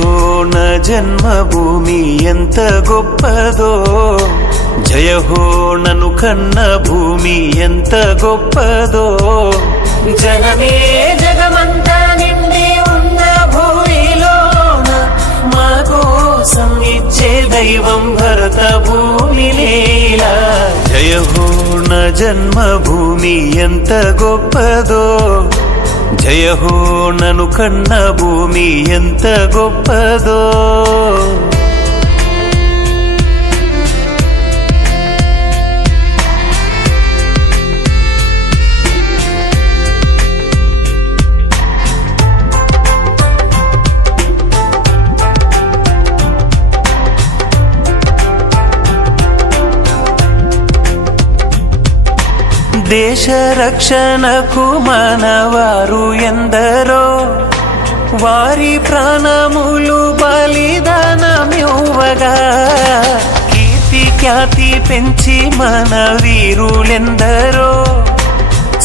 హో నా జన్మభూమి ఎంత గొప్పదో, జయ హో నన్ను కన్న భూమి ఎంత గొప్పదో. జనమే జగమంతా నిండి ఉన్న భూమిలోన మా కోసం ఇచ్చే దైవం భరత భూమి లీలా. జయ హో నా జన్మభూమి ఎంత గొప్పదో, జయ హో నన్ను కన్న భూమి ఎంత గొప్పదో. దేశ రక్షణకు మనవారు ఎందరో, వారి ప్రాణములు బలిదానమివ్వగా. కీర్తి ఖ్యాతి పెంచి మన వీరులెందరో,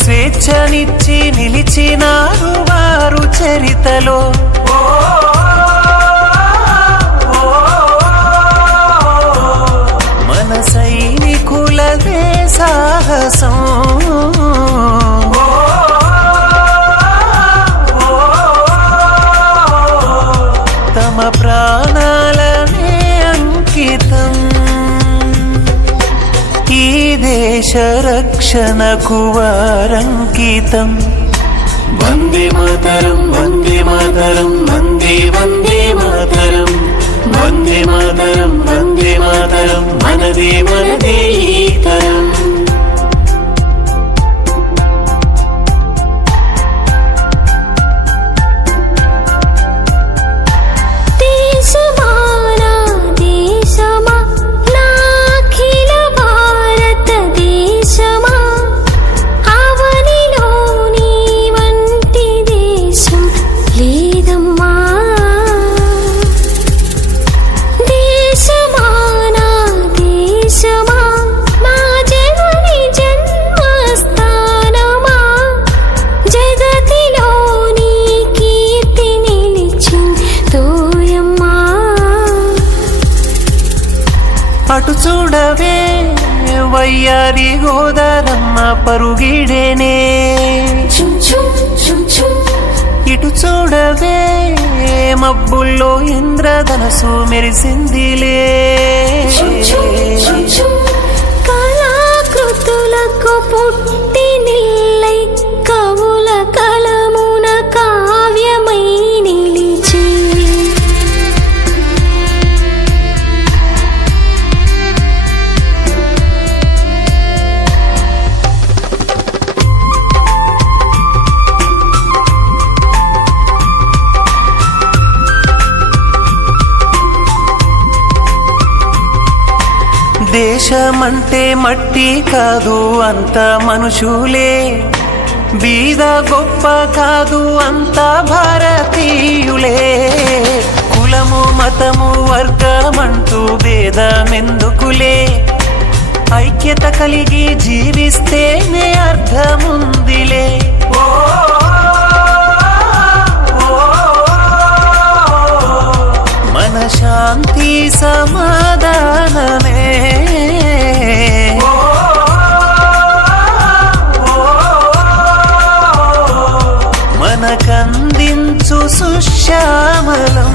స్వేచ్ఛనిచ్చి నిలిచినారు వారు చరితలో. మన సైనికులదే సాహసం, తమ ప్రాణాలనే అంకితం ఈ దేశ రక్షణకు వారంకితం. వందే మాతరం వందే మాతరం వందే వందే మాతరం, వందే మాతరం వందే మాతరం మనదే మనదే ఈ తరం. అటు చూడవే వయ్యారి గోదారమ్మ పరుగిడేనే, ఇటు చూడవే మబ్బుల్లో ఇంద్రధనసు మెరిసిందిలే. కళాకృతులకు పుట్టి నిల్లై కవుల కలమున కావ్యమై నిలిచి, దేశమంటే మట్టి కాదు అంత మనుషులే, బీద గొప్ప కాదు అంత భారతీయులే. కులము మతము వర్గమంటూ భేదమెందుకులే, ఐక్యత కలిగి జీవిస్తేనే అర్థముందిలే. మన శాంతి సమాధానమే మనకందించు సుశ్యామలం.